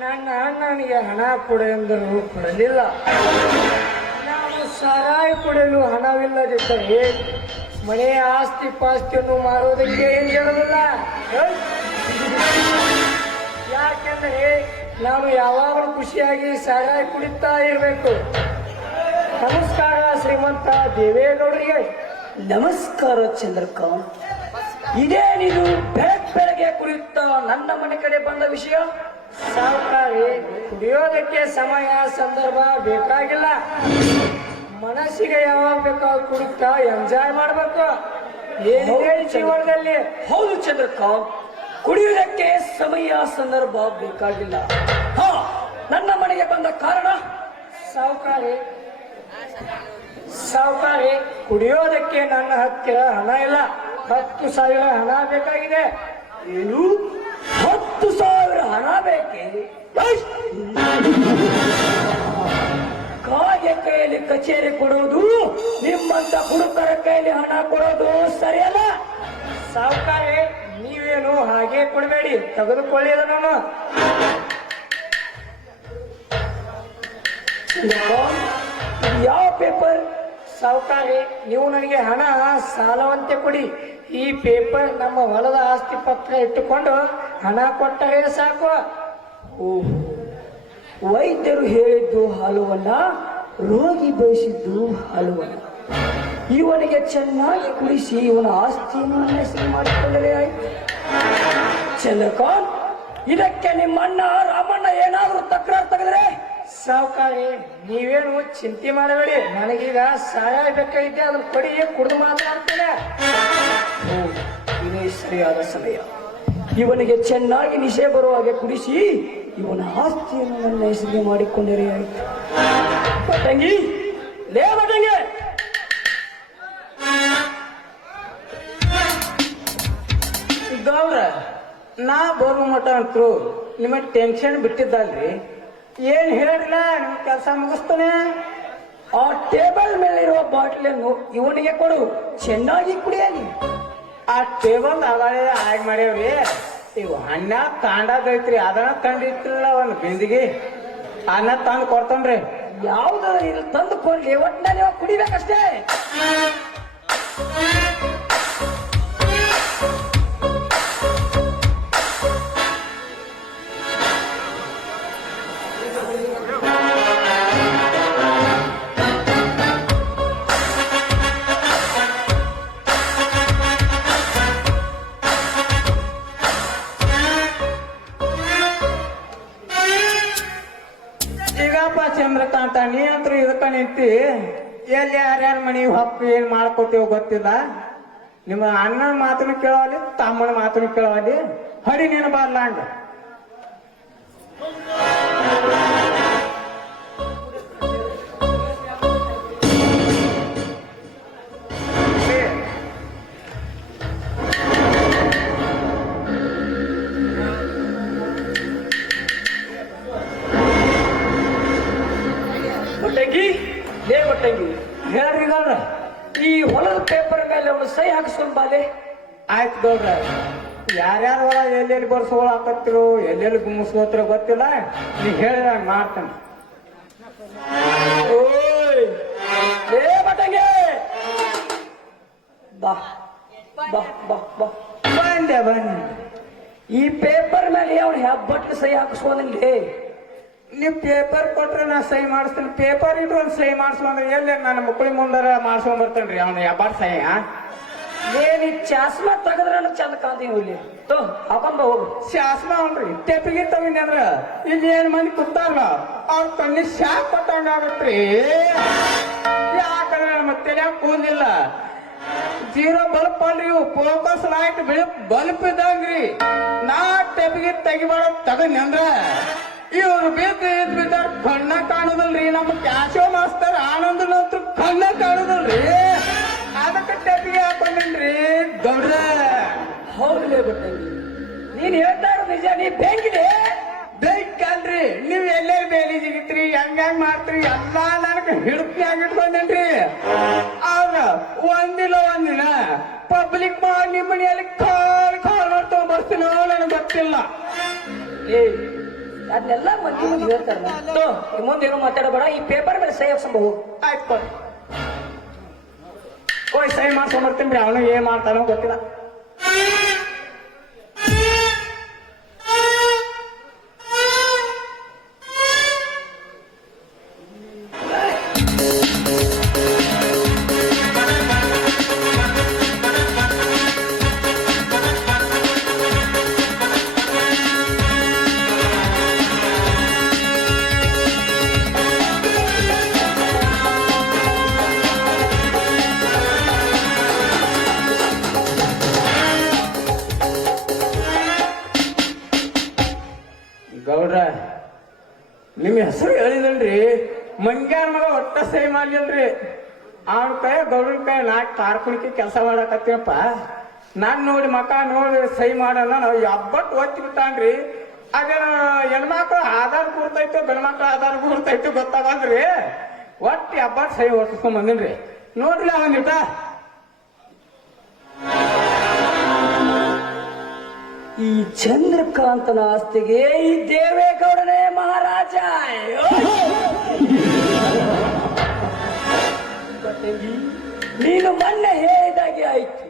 ನನ್ನ ನನಗೆ ಹಣ ಕೊಡು ಎಂದರು ಕೊಡಲಿಲ್ಲ. ನಾನು ಸಾರಾಯಿ ಕೊಡಲು ಹಣವಿಲ್ಲದಿದ್ದರೆ ಮನೆಯ ಆಸ್ತಿ ಪಾಸ್ತಿಯನ್ನು ಮಾರುವುದಕ್ಕೆ ಏನು ಹೇಳುವುದಿಲ್ಲ. ಯಾಕೆಂದರೆ ನಾನು ಯಾವಾಗಲೂ ಖುಷಿಯಾಗಿ ಸಾರಾಯಿ ಕುಡಿತಾ ಇರಬೇಕು. ನಮಸ್ಕಾರ ಶ್ರೀಮಂತ ದೇವೇಗೌಡರಿಗೆ. ನಮಸ್ಕಾರ ಚಂದ್ರಕಾಂತ್. ಇದೇ ನೀನು ಬೆಳಗ್ಗೆ ಕುರಿತಾ ನನ್ನ ಮನೆ ಕಡೆ ಬಂದ ವಿಷಯ? ಸಾವುಕಾರಿ, ಕುಡಿಯೋದಕ್ಕೆ ಸಮಯ ಸಂದರ್ಭ ಬೇಕಾಗಿಲ್ಲ. ಮನಸ್ಸಿಗೆ ಯಾವಾಗ ಬೇಕಾದ್ರೂ ಕುಡಿತಾ ಎಂಜಾಯ್ ಮಾಡ್ಬೇಕು. ಏನಿದೆ ಜೀವನದಲ್ಲಿ? ಹೌದು ಚಂದ್ರಕಾಂತ್, ಕುಡಿಯುವುದಕ್ಕೆ ಸಮಯ ಸಂದರ್ಭ ಬೇಕಾಗಿಲ್ಲ. ಹಾ, ನನ್ನ ಮನೆಗೆ ಬಂದ ಕಾರಣ? ಸಾವುಕಾರಿ, ಕುಡಿಯೋದಕ್ಕೆ ನನ್ನ ಹತ್ತಿರ ಹಣ ಇಲ್ಲ. 10,000 ಹಣ ಬೇಕಾಗಿದೆ. ಏನು? 10,000 ಹಣ ಬೇಕೆ? ಕಾಗೆ ಕೈಯಲ್ಲಿ ಕಚೇರಿ ಕೊಡೋದು, ನಿಮ್ಮಂತ ಹುಡುಗರ ಕೈಯಲ್ಲಿ ಹಣ ಕೊಡೋದು ಸರಿಯಲ್ಲ. ಸಾವುಕಾರಿ, ನೀವೇನು ಹಾಗೆ ಕೊಡಬೇಡಿ, ತೆಗೆದುಕೊಳ್ಳಿ ಅದನ್ನು. ಯಾವ ಪೇಪರ್? ಸಾವುಕಾರಿ, ನೀವು ನನಗೆ ಹಣ ಸಾಲವಂತೆ ಕೊಡಿ. ಈ ಪೇಪರ್ ನಮ್ಮ ಹೊಲದ ಆಸ್ತಿ ಪತ್ರ ಇಟ್ಟುಕೊಂಡು ಹಣ ಕೊಟ್ಟರೆ ಸಾಕು. ಓಹ್, ವೈದ್ಯರು ಹೇಳಿದ್ದು ಹಲವನ್ನ, ರೋಗಿ ಬಯಸಿದ್ದು ಹಲವನ್ನ. ಇವನಿಗೆ ಚೆನ್ನಾಗಿ ಕುಡಿಸಿ ಇವನ ಆಸ್ತಿಯನ್ನು ನನ್ನ ಹೆಸರು ಮಾಡಿಕೊಂಡರೆ ಆಯ್ತು. ಚಂದ್ರಕಾಂತ್, ಇದಕ್ಕೆ ನಿಮ್ಮಣ್ಣ ರಾಮಣ್ಣ ಏನಾದರೂ ತಕರಾರು ತೆಗೆದ್ರೆ? ಸಾವುಕಾರಿ, ನೀವೇನು ಚಿಂತೆ ಮಾಡಬೇಡಿ. ನನಗೀಗ ಸಾರಾಯಿ ಬೇಕಾಗಿದ್ದೆ, ಅದನ್ನ ಕೊಡಿ, ಕುಡಿದು ಮಾತನಾಡ್ತೇನೆ. ಇದೇ ಸರಿಯಾದ ಸಮಯ. ಇವನಿಗೆ ಚೆನ್ನಾಗಿ ನಿಶೆ ಬರುವ ಹಾಗೆ ಕುಡಿಸಿ ಇವನ ಆಸ್ತಿಯನ್ನು ನನ್ನ ಹೆಸರಿಗೆ ಮಾಡಿಕೊಂಡರೆ ಆಯ್ತು. ಬಟಂಗಿ, ಲೇ ಬಟಂಗಿ, ಗೌರ, ನಾ ಬರುವ ಮಠ ಅಂತೂ ನಿಮಗೆ ಟೆನ್ಷನ್ ಬಿಟ್ಟಿದ್ದಲ್ರಿ. ಏನ್ ಹೇಳಿರಲ್ಲ, ನಿಮ್ ಕೆಲಸ ಮುಗಿಸ್ತಾನೆ. ಆ ಟೇಬಲ್ ಮೇಲೆ ಇರುವ ಬಾಟ್ಲನ್ನು ಇವನಿಗೆ ಕೊಡು, ಚೆನ್ನಾಗಿ ಕುಡಿಯಲಿ. ಆ ಟೇಬಲ್ ಅವಾಳೆ ಆಗಿ ಮಾಡ್ಯಾವ್ರಿ. ಇವು ಅನ್ನ ತಾಂಡದೈತ್ರಿ, ಅದನ್ನ ತಂದಿತ್ತಿಲ್ಲ ಒಂದ್ ಬಿಂದಿಗೆ ಅನ್ನ ತಂದು ಕೊಡ್ತಾನ್ರಿ. ಯಾವುದಾರ ಇಲ್ಲಿ ತಂದು ಕೊಡ್ಲಿ, ಒಟ್ಟಿನಲ್ಲಿ ಇವಾಗ ಕುಡಿಬೇಕಷ್ಟೇ. ಈಗಪ್ಪ ಚಂದ್ರಕಾಂತ, ನೀ ಅಂತೂ ಇದಕ್ಕ ನಿಂತಿ ಎಲ್ಲಿ ಯಾರ್ಯಾರ ಮನಿ ಹೊಕ್ಕು ಏನ್ ಮಾಡ್ಕೊತೀವೋ ಗೊತ್ತಿಲ್ಲ. ನಿಮ್ಮ ಅಣ್ಣನ ಮಾತನ್ನು ಕೇಳವಲ್ಲಿ, ತಮ್ಮನ ಮಾತನ್ನು ಕೇಳವಲ್ಲಿ. ಹಡಿ ನೀನು ಬಾರ್ಲಾಂಡ. ಬಟ್ಟಂಗಿ, ಲೇ ಬಟ್ಟಂಗಿ, ಹೇಳ್ರಿ ಗೌಡ್ರ, ಈ ಹೊಲದ ಪೇಪರ್ ಮೇಲೆ ಅವನು ಸಹಿ ಹಾಕಿಸ್ಕೊಂಡ್ ಬಾಲೆ. ಆಯ್ತು ಗೌಡ್ರ, ಯಾರ್ಯಾರ ಹೊಲ ಎಲ್ಲೆಲ್ಲಿ ಬರ್ಸ್ಕೊಳಕತ್ತಿರೋ ಎಲ್ಲೆಲ್ಲಿ ಗುಮ್ಮಿಸ್ಕೋತಿರೋ ಗೊತ್ತಿಲ್ಲ, ನೀ ಹೇಳಿದ ಮಾಡ್ತಾನೆ. ಓಯ್, ಲೇ ಬಟ್ಟಂಗಿ, ಬಾ ಬಾ ಬಾ ಬಾ. ಬಂದೆ ಬನ್ನಿ. ಈ ಪೇಪರ್ ಮೇಲೆ ಅವನು ಹೆಬ್ಬಟ್ಟು ಸಹಿ ಹಾಕಿಸ್ಕೊಂಡಲ್ಲಿ. ನೀವು ಪೇಪರ್ ಕೊಟ್ರೆ ನಾ ಸಹಿ ಮಾಡಿಸ್ತೀನಿ. ಪೇಪರ್ ಇಟ್ಟು ಒಂದು ಸಹಿ ಮಾಡಿಸ್ಕೊಂಡ್ರೆ ಎಲ್ಲಿ ನನ್ನ ಮಕ್ಕಳಿಗೆ ಮುಂದಾರ ಮಾಡ್ಸ್ಕೊಂಡ್ ಬರ್ತೇನ್ರಿ ಅವ್ನು ಯಾಬಾರ್ ಸಹಿ. ಏನಿ ಚಾಸ್ಮಾ ತೆಗೆದ್ರೆ ಚಂದ ಕಾಂತೀನಿ ಇಲ್ಲಿ ತೋ ಹಾಕೊಂಬ ಹೋಗು. ಶಾಸ್ಮ ಅವ್ರಿ ತೆಪ್ಪಿಗೆ ತಗೊಂಡಿ ಅಂದ್ರ ಇಲ್ಲಿ ಏನ್ ಮಂದಿ ಕೂತಾರಲ್ಲ ಅವ್ರ ಕಣ್ಣಿ ಶಾಕ್ ಕೊಟ್ಟಂಗಾಗತ್ರಿ. ಯಾಕಂದ್ರೆ ಮತ್ತೆ ಕೂದಿಲ್ಲ, ಜೀರೋ ಬಲ್ಪ್ ಅಲ್ರಿ ಇವು, ಫೋಕಸ್ ಲೈಟ್ ಬಲ್ಪ್ ಇದ್ದಂಗ್ರಿ. ನಾ ತೆಪ್ಪಿಗೆ ತೆಗಿಬಾರ ತಗೊಂಡಿ ಅಂದ್ರ ಇವ್ರು ಬಿದ್ದಾರ ಕಣ್ಣ ಕಾಣುದಲ್ರಿ. ನಮ್ಮ ಕ್ಯಾಶೋ ಮಾಸ್ತರ್ ಆನಂದನಂತೂ ಕಣ್ಣ ಕಾಣುದಲ್ರಿ. ಅದಕ್ಕೆ ಟೆಪ್ಪಿಗೆ ಹಾಕೊಂಡ್ರಿ ಗೌಡ್ರ. ಹೌದಲೇ ಬಟ್ಟಂಗಿ, ನೀನ್ ಹೇಳ್ತಾ ಇರೋದು ನಿಜ. ನೀ ಬೇಕಿದೆ ಬೇಕಲ್ರಿ, ನೀವ್ ಎಲ್ಲೆಲ್ಲಿ ಬೇಲಿ ಸಿಗಿತ್ರಿ, ಹೆಂಗ್ ಮಾಡ್ತೀರಿ ಎಲ್ಲಾ ನನಗೆ ಹಿಡ್ಕಿ ಆಗಿಟ್ಕೊಂಡೇನ್ರಿ. ಆದ್ರ ಒಂದಿಲ್ಲ ಪಬ್ಲಿಕ್ ಮಾಡಿ ನಿಮ್ಮ ಮನೆಯಲ್ಲಿ ಕಾಲ್ ಮಾಡ್ಕೊಂಡ್ ಬರ್ತೀನೋ ನನಗೆ ಗೊತ್ತಿಲ್ಲ. ಏ ಅದನ್ನೆಲ್ಲ ಮಂದಿ ಮುಂದೆ ಹೇಳ್ತಾರ ಮುಂದೆ ಏನು ಮಾತಾಡಬೇಡ. ಈ ಪೇಪರ್ ಮೇಲೆ ಸಹಿ ಸಂಭವ ಆಯ್ತು ಹೋಯ್ ಸಹಿ ಮಾಡ್ಕೊಂಡ್ ಬರ್ತೀನಿ ರೀ. ಅವನು ಏನ್ ಮಾಡ್ತಾನೋ ಗೊತ್ತಿಲ್ಲ. ಗೌಡ್ರ ನಿಮ್ ಹೆಸರು ಹೇಳಿದಲ್ರಿ, ಮಂಗ್ಯಾನ ಮಗ ಒಟ್ಟ ಸಹಿ ಮಾಡ್ಲಿಲ್ರಿ. ಅವನ ಕೈ ಗೌಡ್ರ ಕೈ ನಾಲ್ಕು ಕಾರ್ಕುಣಿಕೆ ಕೆಲಸ ಮಾಡಕತ್ತೀನಪ್ಪ. ನಾನ್ ನೋಡಿ ಮಕ ನೋಡಿ ಸಹಿ ಮಾಡೋಣ ನಾವು ಹಬ್ಬಟ್ಟು ಒತ್ತಿ ಬಿಟ್ಟಾನ್ರಿ. ಅದೇ ಹೆಣ್ಮಕ್ಳು ಆಧಾರ್ ಕೂರ್ತೈತೆ ಗಂಡ್ಮಕ್ಳು ಆಧಾರ್ ಕೂರ್ತೈತೆ ಗೊತ್ತಾಗಲ್ರಿ. ಒಟ್ಟು ಹಬ್ಬಟ್ಟು ಸಹಿ ಹೊಡ್ಸ್ಕೊಂಡ್ ಬಂದಿನ್ರಿ. ನೋಡ್ರಿ ಅವನಿಟ ಈ ಚಂದ್ರಕಾಂತನ ಆಸ್ತಿಗೆ ಈ ದೇವೇಗೌಡನೇ ಮಹಾರಾಜ. ತಂಗಿ, ನೀನು ಮೊನ್ನೆ ಹೇಳಿದಾಗೆ ಆಯ್ತು.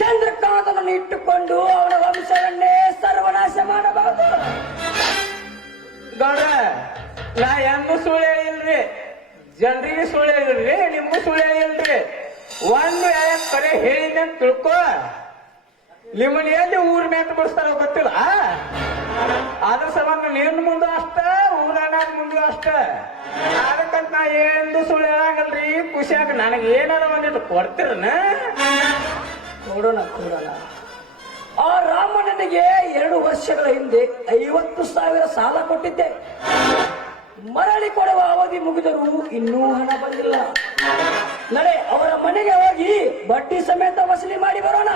ಚಂದ್ರಕಾಂತನನ್ನು ಇಟ್ಟುಕೊಂಡು ಅವನ ವಂಶವನ್ನೇ ಸರ್ವನಾಶ ಮಾಡಬಹುದು. ಗೌಡ್ರ ನಾ ಎಂದೂ ಸುಳ್ಳು ಹೇಳಿಲ್ರಿ, ಜನರಿಗೆ ಸುಳ್ಳು ಹೇಳಿಲ್ರಿ, ನಿಮ್ಗೂ ಸುಳ್ಳು ಹೇಳಿಲ್ರಿ. ಒಂದು ಕರೆ ಹೇಳಿದೆ ಅಂತ ತಿಳ್ಕೊ. ನಿಮ್ಮನ್ನ ಎಲ್ಲಿ ಊರ್ ಮೇಟ್ ಬಿಡಿಸ್ತಾರ ಗೊತ್ತಿಲ್ಲ. ಅದ್ರ ಸಂಬಂಧ ನಿನ್ನ ಮುಂದೆ ಅಷ್ಟ ಊರನ ಮುಂದೆ ಅಷ್ಟ. ಅದಕ್ಕಂತ ನಾ ಎಂದು ಸುಳ್ಳು ಹೇಳಂಗಲ್ರಿ. ಖುಷಿಯಾಗ ನನಗೆ ಏನಾರ ಒಂದಿಟ್ಟು ಕೊಡ್ತಿರನ ಕೊಡೋಣ. ಆ ರಾಮಣ್ಣನಿಗೆ 2 ವರ್ಷಗಳ ಹಿಂದೆ 50,000 ಸಾಲ ಕೊಟ್ಟಿದ್ದೆ. ಮರಳಿ ಕೊಡುವ ಅವಧಿ ಮುಗಿದರೂ ಇನ್ನೂ ಹಣ ಬಂದಿಲ್ಲ. ನಡೆ ಅವರ ಮನೆಗೆ ಹೋಗಿ ಬಡ್ಡಿ ಸಮೇತ ವಸೂಲಿ ಮಾಡಿ ಬರೋಣ.